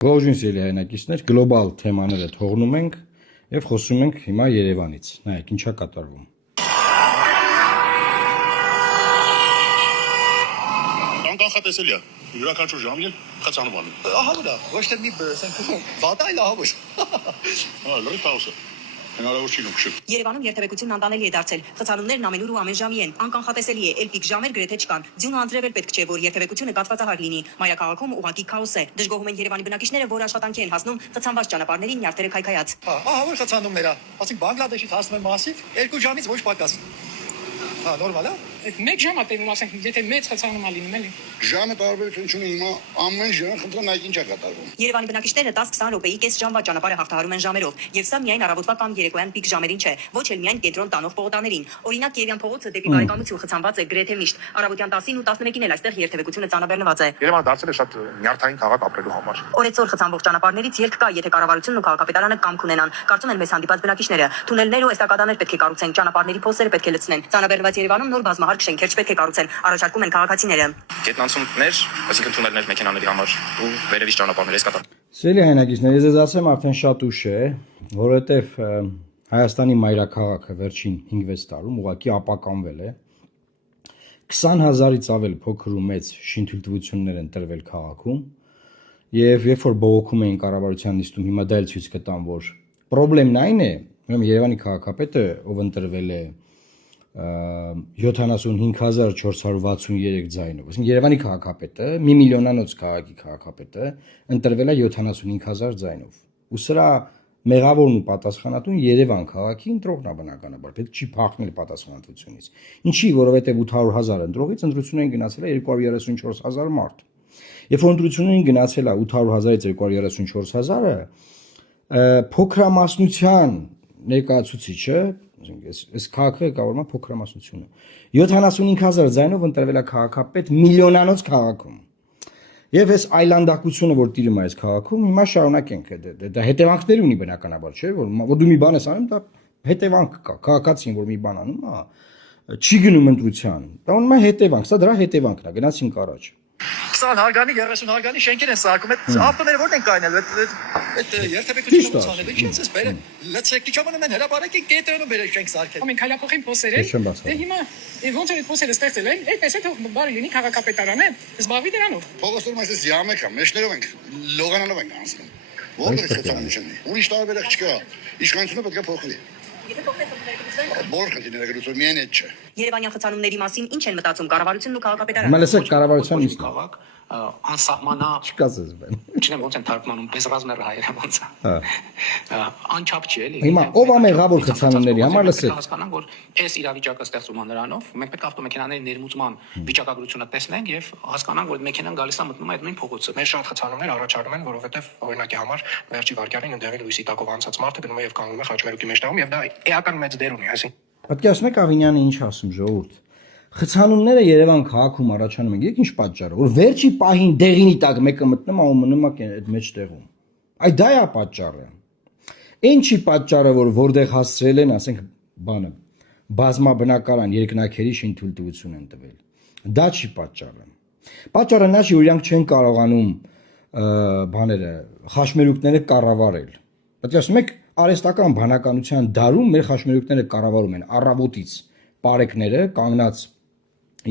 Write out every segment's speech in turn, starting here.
Ողջույն սիրելի հայրենակիցներ, գլոբալ թեմաները թողնում ենք եւ խոսում ենք հիմա Երևանից։ Նայեք, ինչա կատարվում։ Կանխատեսելի է։ Յուրաքանչյուր ժամին խցանում անում։ Ահա դա, ոչ թե մի ասենք վատա այլ ահա ոչ։ Լրիվ տաուսը։ Հնարավոր չի նուքշի։ Երևանում երթևեկությունն անտանելի է դարձել։ Խցանումներն ամենուր ու ամեն ժամի են։ Անկանխատեսելի է, էլ պիկ ժամեր գրեթե չկան։ Ձյունը անձրև էլ պետք չէ, որ երթևեկությունը կաթվածահար լինի։ Մայրաքաղաքում ուղղակի քաոս է։ Դժգոհում են Երևանի բնակիչները, որ աշխատանքի են հասնում խցանված ճանապարհներին նյարդերը քայքայած։ Ահա որ խցանումներ է։ Ասենք Բանգլադեշից հասնում են մասիվ 2 ժամից ոչ պակաս։ Նորմալ է։ Այդ 1 ժամ է տևում, ասենք, եթե մեծ խցանում է լինում, էլի։ Ժամը տարբերություն չունի, հիմա ամեն ժամ խնդրեմ նայեք ինչա կատարվում։ Երևանի բնակիչները 10-20 րոպեի կես ժամվա ճանապարհը հաղթահարում են ժամերով, եւ սա միայն առավոտվա կամ երեկոյան պիկ ժամերին չէ, ոչ էլ միայն կենտրոն տանող պողոտաներին։ Օրինակ Կիևյան փողոցը դեպի Բարեկամություն խցանված է գրեթե միշտ։ Առավոտյան 10-ին ու 11-ին էլ այստեղ երթևեկությունը ծանրաբեռնված է։ Երևանը դարձել է շատ նյարդային քաղաք ապրելու համար։ Օրեցօր խցանվող ճանապարհներից ելք կա, եթե կառավարությունն ու քաղաքապետարանը կամք ունենան։ Կարծում են մեզ հանդիպած բնակիչները։ Թունելներ ու էստակադաներ պետք է կառուցեն, ճանապարհների փոսերը պետք է լցնեն։ Ծանրաբեռնված Երևանում նոր բազմահարկ շենքեր չպետք է կառուցել, առաջարկում են քաղաքացիները։ Գետնանցումներ, այսինքն թունելներ մեքենաների համար ու վերևից ճանապարհներ էս կատարում։ Սիրելի հայրենակիցներ, ես ասեմ արդեն շատ ուշ է, որովհետեւ Հայաստանի մայրաքաղաքը վերջին 5-6 տարում ուղղակի ապականվել է։ 20,000-ից ավել փոքր ու մեծ շինթույլտվություններ են տրվել քաղաքում եւ երբ որ բողոքում էին կառավարության նիստում, հիմա դա էլ ցույց կտան, որ խնդրեմն այն է, ուրեմն Երևանի քաղաքապետը, ով ընտրվել է 75463 ձայնով, այսինքն Երևանի քաղաքապետը, մի միլիոնանոց քաղաքի քաղաքապետը ընտրվել է 75000 ձայնով։ Ու սրա մեղավորն ու պատասխանատուն Երևան քաղաքի ընտրողն է բնականաբար, պետք չի փախնել պատասխանատվությունից։ Ինչի, որովհետև 800,000 ընտրողից ընտրություններին գնացել է 234,000 մարդ։ Երբ որ ընտրություններին գնացել է 800,000-ից 234,000-ը, փոքրամասնության ներկայացուցիչը, այս քաղաքը կառավարում է փոքրամասնությունը, 75000 ձայնով ընտրվել է քաղաքապետ միլիոնանոց քաղաքում։ Եվ այս այլանդակությունը, որ տիրում է այս քաղաքում, հիմա շարունակենք դա հետևանքներ ունի բնականաբար, չէ՞, որ դու մի բան ես անում, դա հետևանք կա։ Քաղաքացին, որ մի բան անում, չի գնում ընտրության։ Դա ունի հետևանք, սա դրա հետևանքն է, գնացինք առաջ։ 20 հարգանի, 30 հարգանի շենքեր են սարքում, այդ ավտոները որտե են կայնել, այդ երթևեկությունը ուսանել, ինչ ես բերեն, լցրեք դիճամանում են հրապարակի կետրոնում բերեք շենք սարքել։ Ամեն քայլափոխին փոսեր են։ Դե հիմա ոնց է փոսերը ստեղծել են, այդպես է թող բարի լինի քաղաքապետարանը, զբաղվի դրանով։ Փողոցում այսպես յամեկ է, մեջներով ենք, լողանալով ենք անցնում։ Ո՞ր է խցանում չունի։ Ուրիշ տարբերակ չկա։ Իշխանությունը պետք է փոխվի։ Եթե փոխվեց ընտրությունները, Բոլոր խնդիրները գրություն միայն այդ չէ։ Երևանյան խցանումների մասին ինչ են մտածում կառավարությունն ու քաղաքապետարանը։ Հիմա լսեք կառավարության նիստը։ Քաղաք անսահմանա, Չկասես բան։ չնեմ ոնց են թարգմանում, բեզրազմեր հայերը ոնց է։ Անչափ չի էլի։ Հիմա ով է մեղավոր խցանումների համար լսեք։ Հասկանանք, որ այս իրավիճակը ստեղծում է նրանով, մենք պետք է ավտոմեքենաների ներմուծման վիճակագրությունը տեսնենք եւ հասկանանք, որ մեքենան գալիս է մտնում է այդ նույն փողոցը։ Մեր շատ խցանումներ առաջանում են, որովհետև օրինակի համար վերջի վարկյանին ընդեղել լույսի տակով անցած մարդը գնում է եւ կանգնում է խաչմերուկի մեջտեղում եւ դա էական մեծ դեր ունի, այսինքն Պատկերացնեք Ավինյանը ինչ ասում ժողովուրդ։ Խցանումները Երևան քաղաքում առաջանում են, գիտեք ինչ պատճառը, որ վերջի պահին դեղինի տակ մեկը մտնում է ու մնում է այդ մեջտեղում։ Այդ դա է պատճառը։ Ինչի պատճառը, որ որտեղ հասցրել են, ասենք, բանը, բազմաբնակարան երկնաքերի շինթույլտվություն են տվել։ Դա չի պատճառը։ Պատճառը նա չի, որ իրանք չեն կարողանում բաները, խաչմերուկները կառավարել։ Պատկերացնում եք, արհեստական բանականության դարում մեր խաչմերուկները կառավարում են առավոտից պարեկները կանգնած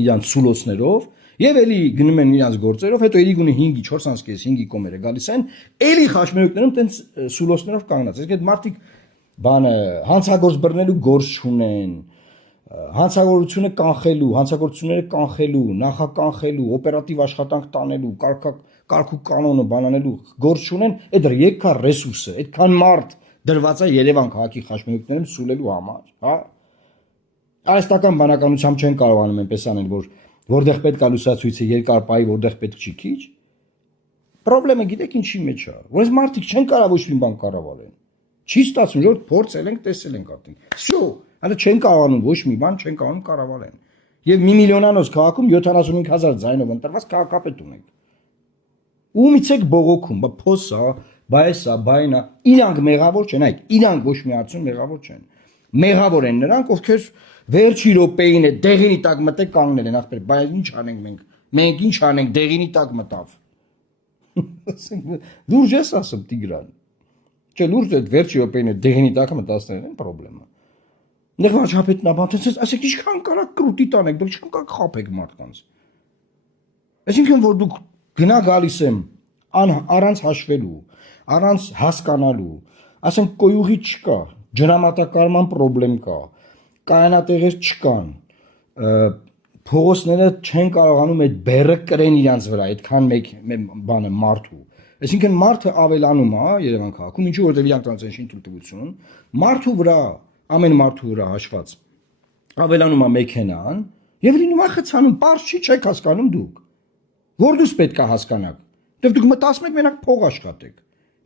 իրանց սուլոցներով եւ էլի գնում են իրանց գործերով, հետո էլի գունի 5-ի 4-ից 5-ի կոմերը գալիս են, էլի խաչմերուկներում տենց սուլոցներով կանգնած։ Այսինքն այդ մարդիկ բանը հանցագործ բռնելու գործ չունեն, հանցագործությունը կանխելու, հանցագործությունները կանխելու, նախականխելու, օպերատիվ աշխատանք տանելու, կարգ ու կանոնը բանանելու գործ չունեն, այդ եկա ռեսուրսը, այդքան մարդ դրված է Երևան քաղաքի խաչմերուկներում սուլելու համար, հա։ Արհեստական բանականությամբ չեն կարողանում այնպես անել, որ որտեղ պետք է լուսացույցը երկար պահի, որտեղ պետք չի քիչ։ Պրոբլեմը գիտեք ինչի մեջ է, որ այս մարդիկ չեն կարող ոչ մի բան կառավարեն։ Չի ստացվում, որ փորձել ենք, տեսել ենք արդեն։ Всё, հələ չեն կարողանում ոչ մի բան չեն կարողանում կառավարեն։ Եվ մի միլիոնանոց քաղաքում 75000 ձայնով ընտրված քաղաքապետ ունենք։ Ումից եք բողոքում, բա փոսա, բա էսա, բա այնա, իրանք մեղավոր չեն, այ իրանք ոչ մի արդյոք մեղավոր չեն։ Մեղավոր են նրանք, ովքեր վերջի րոպեին է դեղինի տակ մտեք կանգնել են ախպեր, բայց ինչ անենք մենք։ Մենք ինչ անենք, դեղինի տակ մտավ։ Լուրջ ես ասում Տիգրան։ Չէ, լուրջ է վերջի օպերին դեղինի տակը մտածներն են խնդրեմը։ Նեղ վարչապետն ապանցեց, ասեք ինչքան կարա կրուտի տանեք, դուք ինչքան կարա խափեք մարդկանց։ Այսինքն որ դուք գնա գալիս եմ առանց հաշվելու, առանց հասկանալու, ասենք կոյուղի չկա, ջրամատակարարման խնդրեմ կա, կայանատեղեր չկան, փողոցները չեն կարողանում այդ բեռը կրեն իրանց վրա, այդքան մեկ բանը մարդու։ Այսինքն մարդը ավելանում է Երևան քաղաքում, ինչու որտեղ իրանք տանց են շինթույլտվություն, մարդու վրա, ամեն մարդու վրա հաշված ավելանում է մեքենան եւ լինում է խցանում, པարզ չի չեք հասկանում դուք։ Որդուս պետք է հասկանաք։ Դեռ դուք մտածում եք մենակ փող աշխատեք։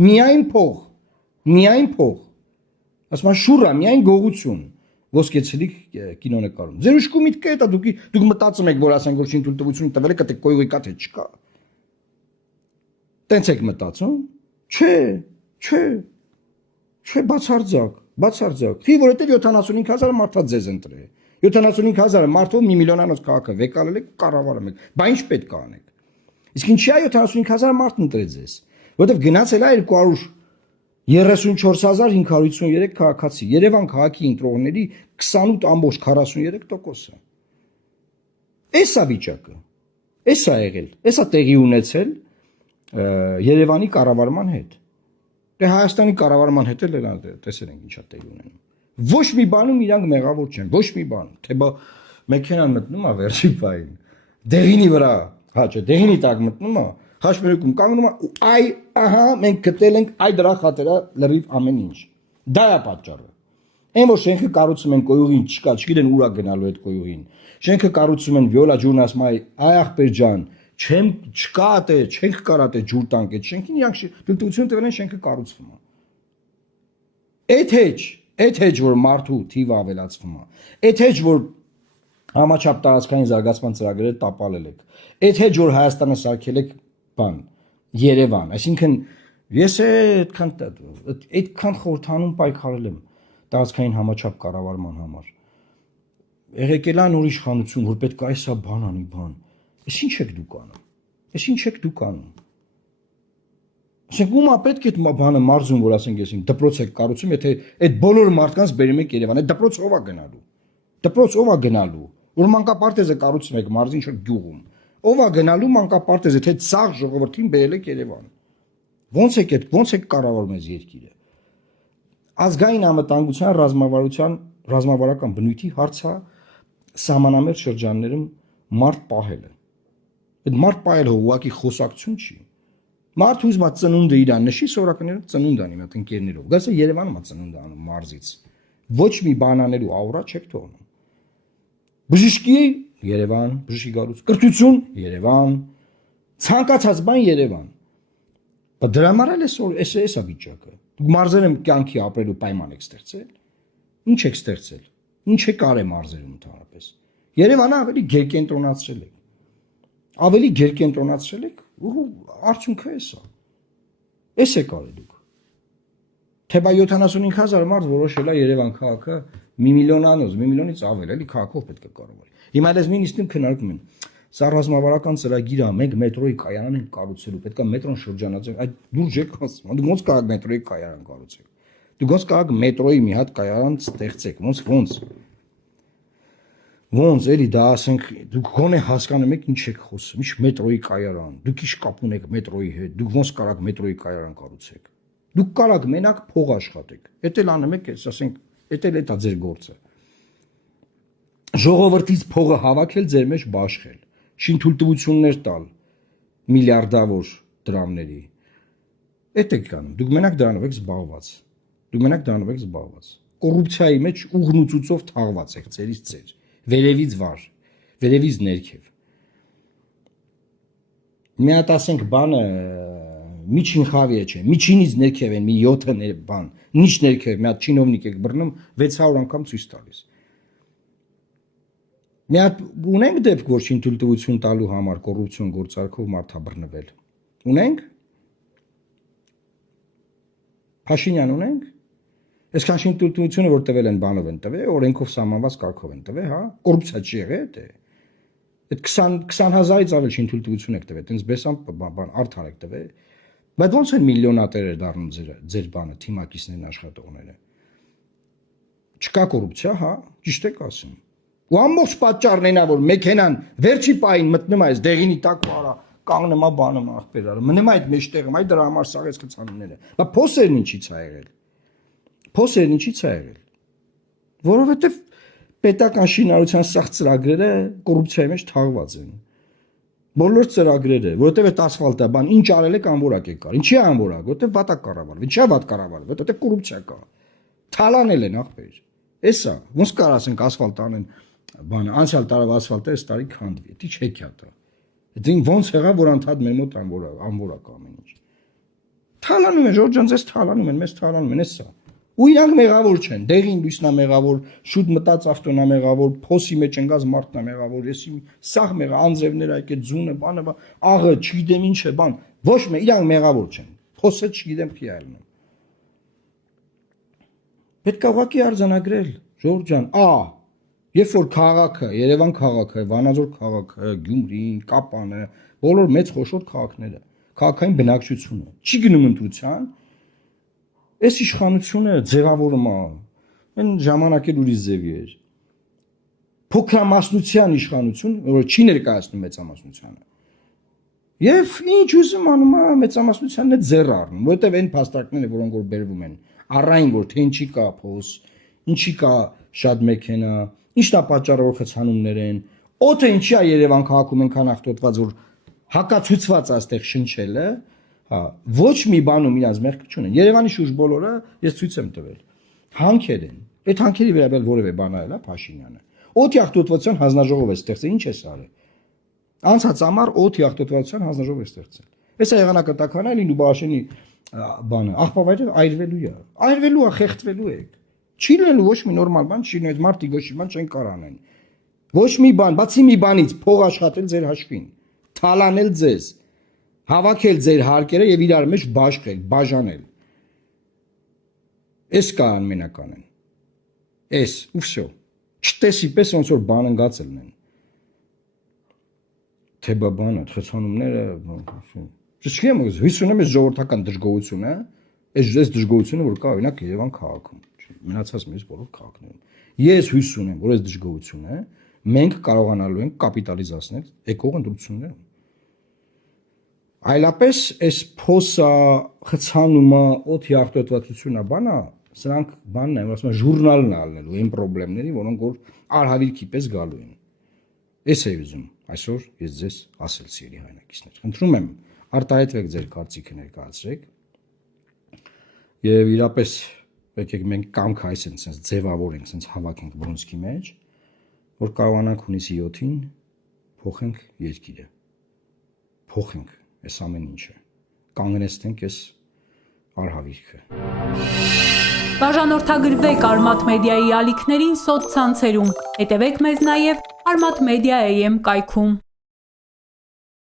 Միայն փող։ Միայն փող։ Ասում են շուռա, միայն գողություն։ Ոսկեցելիք կինո նկարում։ Ձեր ուշքի միտքը է դա դուք մտածում եք որ ասենք որ շինթույլտվություն տվել եք, դե կոյուղի կա թե չկա։ Տենց եք մտածում։ Չէ, բացարձակ։ Խի որ դեռ 75000 մարդա ձեզ ընտրել։ 75000 մարդով 1 միլիոնանոց քաղաքը վեկալել եք կառավարում եք։ Բա ինչ պետք է անեք։ Իսկ ինչի է 75000 մարդ ընտրել ձեզ։ Որտեվ գնացել է 234,553 քաղաքացի։ Երևան քաղաքի ընտրողների 28.43%-ը։ Էսա վիճակը։ Էսա եղել։ Էսա տեղի ունեցել Երևանի կառավարման հետ։ Դե Հայաստանի կառավարման հետ էլ տեսել ենք ինչա տեղի ունենում։ Ոչ մի բանում իրանք մեղավոր չեն, ոչ մի բան։ Թե բա մեքենան մտնում է վերջի բային։ Դեղինի վրա, հա չէ, դեղինի տակ մտնում է, հաշվարկում կանգնում է, այ ահա մենք գտել ենք այ դրա խաթերա լրիվ ամեն ինչ։ Դա է պատճառը։ Այն որ շենքը կառուցում են կոյուղին չկա, չգիտեն ուր է գնալու այդ կոյուղին։ Շենքը կառուցում են վիոլա ջուրն ասում է, այ ախպեր ջան, չկա դե, չենք կարա դե ջուր տանք այդ շենքին, իրանք դիտություն տվել են շենքը կառուցվում է։ Այդ հեչ որ մարդու թիվը ավելացվում է։ Այդ հեչ որ համաչափ տարածքային զարգացման ծրագրերը տապալել եք։ Այդ հեչ որ Հայաստանը սարքել եք բան Երևան, այսինքն ես այդքան խորհրդանում պայքարել եմ տարածքային համաչափ կառավարման համար։ Եղեկել են ուրիշ խանություն, որ պետք է այսա բան անի բան։ Էս ինչ եք դուք անում։ Էս ինչ եք դուք անում։ Ասենք ումա պետք է բանը մարզում, որ ասենք ես իմ դպրոց եք կառուցում, եթե այդ բոլոր մարդկանց բերում եք Երևան, այդ դպրոց ով է գնալու։ Դպրոց ով է գնալու, որ մանկապարտեզը կառուցում եք մարզին շուտ գյուղում։ Ով է գնալու մանկապարտեզը, թե ցաղ ժողովրդին բերել եք Երևան։ Ոնց եք կառավարում այս երկիրը։ Ազգային անվտանգության ռազմավարական բնույթի հարցը սահմանամերձ շրջաններում մարդ պահելը։ Այդ մարդ պահելը ուղղակի խոսակցություն չի։ Մարդ ուզում է ծնունդը իրան նշի, սովորականները ծնունդ անի մոտ ընկերներով։ Գասը Երևանում է ծնունդ անում մարզից։ Ոչ մի բան անելու աուրա չեք թողնում։ Բժշկի Երևան, բժշկի գալուց, կրթություն Երևան, ցանկացած բան Երևան։ Բայց դրա համար էլ էսա վիճակը։ Դուք մարզերում կյանքի ապրելու պայման եք ստեղծել։ Ինչ եք ստեղծել։ Ինչ եք արել մարզերում ընդհանրապես։ Երևանը ավելի գերկենտրոնացրել եք։ Ավելի գերկենտրոնացրել եք ու արդյունքը էսա։ Էս եք արել դուք։ Թե բա 75000 մարդ որոշել է Երևան քաղաքը 1 միլիոնանոց, 1 միլիոնից ավել, էլի քաղաքով պետք է կառավարի։ Հիմա դες մինիստրին քննարկում են։ Սա ռազմավարական ծրագիր է, մենք մետրոյի կայանան ենք կառուցելու, պետք է մետրոն շրջանացել։ Այդ լուրջ եք ասում։ Դուք ոնց կարող մետրոյի կայան կառուցեք։ Դուք ոնց կարող մետրոյի մի հատ կայան ստեղծեք, ոնց էլի դա ասենք դուք գոնե հասկանում եք ինչ եք խոսում, ինչ մետրոյի կայարան, դուք ինչ կապ ունեք մետրոյի հետ, դուք ոնց կարող մետրոյի կայարան կառուցեք։ Դուք կարող մենակ փող աշխատեք։ Էդ էլ անում եք, ասենք, էդ էլ է ձեր գործը։ Ժողովրդից փողը հավաքել, ձեր մեջ բաշխել, շինթույլտվություններ տալ միլիարդավոր դրամների։ Էդ եք անում։ Դուք մենակ դրանով եք զբաղված։ Կոռուպցիայի մեջ ուղն ու ծուծով թաղված եք ձերից ձեր։ Վերևից վար, վերևից ներքև։ Մի հատ ասենք բանը միջին խավի է չէ, միջինից ներքև են մի 7 բան, ինչ ներքև, մի հատ չինովնիկ եք բռնում 600 անգամ ցույց տալիս։ Մի հատ ունենք դեպք, որ շինթույլտվություն տալու համար կոռուպցիոն գործարքով մարդ է բռնվել։ Ունենք։ Փաշինյան ունենք։ Այսքան շինթույլտվությունը որ տվել են բանով են տվել, օրենքով սահմանված կարգով են տվել, հա, կոռուպցիա չի եղել դե։ Այդ 20,000-ից ավել շինթույլտվություն եք տվել, տենց բեսամ բան արդար եք տվել։ Բայց ոնց են միլիոնատերեր դառնում ձեր բանը, թիմակիցներն աշխատողները։ Չկա կոռուպցիա, հա, ճիշտ եք ասում։ Ու ամբողջ պատճառն այնա, որ մեքենան վերջի պահին մտնում է այս դեղինի տակ ու արա կանգնում է բանում ախպերարը։ Մնում է այդ մեջտեղը, այ դրա համար սաղեց խցանումները։ Բա փոսերն ինչի՞ց է եղել։ Փոսերն ինչի՞ց է եղել։ Որովհետև պետական շինարարության սաղ ծրագրերը կոռուպցիայի մեջ թաղված են։ Բոլոր ծրագրերը, որովհետև այդ ասֆալտը բան ինչ արել եք անորակ եք կար։ Ինչի է անորակ, որովհետև վատ է կառավարվել։ Ինչի է վատ կառավարվել, որովհետև կոռուպցիա կա։ Թալանել են ախպեր։ Էսա, ոնց կար ասենք ասֆալտ անեն, բանը, անցյալ տարվա ասֆալտը այս տարի քանդվի, դա չհեքիաթ է։ Դին ոնց եղավ, որ անդադ մեր մոտ անորակ ամեն ինչ։ Թալանում են, Ժորժ ջան, ձեզ թալանում են, մեզ թալանում են, էսա։ Ու իրանք մեղավոր չեն, դեղին լույսնա մեղավոր, շուտ մտած ավտոնա մեղավոր, փոսի մեջ ընկած մարդնա մեղավոր, եսի սաղ մեղա, անձրևներ այ այդ ձունը, բանը, աղը, չգիտեմ ինչ է, բան, ոչ մի իրանք մեղավոր չեն, փոսը չգիտեմ փի այլն։ Պետք է ուղղակի արձանագրել, Ժորժ ջան, երբ որ քաղաքը, Երևան քաղաքը, Վանաձոր քաղաքը, Գյումրին, Կապանը, բոլոր մեծ խոշոր քաղաքները, քաղաքային բնակչությունը չի գնում ընտրության, այս իշխանությունը ձևավորում է, այն ժամանակ էլ ուրիշ ձևի էր։ Փոքրամասնության իշխանություն, որը չի ներկայացնում մեծամասնությանը։ Եվ ինչ ուզում անում է մեծամասնությանն է ձեռ առնում, որովհետև այն փաստարկները, որոնք որ բերվում են, առային որ թե ինչի կա փոս, ինչի կա շատ մեքենա, ինչն է պատճառը որ խցանումներ են, օդը ինչի է Երևան քաղաքում այնքան աղտոտված որ հակացուցված այստեղ շնչելը, հա, ոչ մի բանում իրաց մեղք չունեն։ Երևանի շուրջ բոլորը ես ցույց եմ տվել։ Հանքեր են։ Այդ հանքերի վերաբերյալ որևէ բան այլ է Փաշինյանը։ Օդի աղտոտվածության հանձնաժողով է ստեղծել, ինչ է սարը։ Անցած ամառ օդի աղտոտվածության հանձնաժողով է ստեղծել։ Էսա եղանակատականը այլ Լուբաշենի բանը, աղբավայրը այրվելու է։ Այրվելու է, խեղդվելու է։ Չի լինելու ոչ մի նորմալ բան, չի լինելու մարդիկ ոչ մի բան չեն կարող անեն։ Ոչ մի բան, բացի մի բանից, փող աշխատել ձեր հաշվին, թալանել ձեզ, հավաքել ձեր հարկերը եւ իրար մեջ բաշխել, բաժանել։ Էս կա անմենականն։ Էս, ու վсё։ Չտեսի պես ոնց որ բան ընկածելն են։ Թե բանը, խցանումները, չգիտեմ, հույս ունեմ այս ժողովրդական դժգոհությունը, այս դժգոհությունը որ կա օրինակ Երևան քաղաքում, մնացած մեծ բոլոր քաղաքներում։ Ես հույս ունեմ, որ այս դժգոհությունը մենք կարողանալու ենք կապիտալիզացնել եկող ընտրություններում։ Այլապես այս փոսա, խցանումը, օդի աղտոտվածությունը, բանա, սրանք բանն են, ասում են ժուրնալն ալնելու այն խնդիրների, որոնք որ արհավիրքի պես գալու են։ Էս է ուզում այսօր ես ձեզ ասել սիրելի հայրենակիցներ։ Խնդրում եմ արտահայտվեք ձեր կարծիքը ներկայացրեք։ Եվ իրապես եկեք մենք կամք այսեն sense ձևավորենք, sense հավաքենք բրոնզկի մեջ, որ կարողանանք հունիսի 7-ին փոխենք երկիրը։ Փոխենք այս ամեն ինչը։ Կանգնեցնենք այս արհավիրքը։ Բաժանորդագրվեք Արմաթ մեդիայի ալիքներին սոցցանցերում։ Հետևեք մեզ նաև Արմաթ Մեդիա AM կայքում։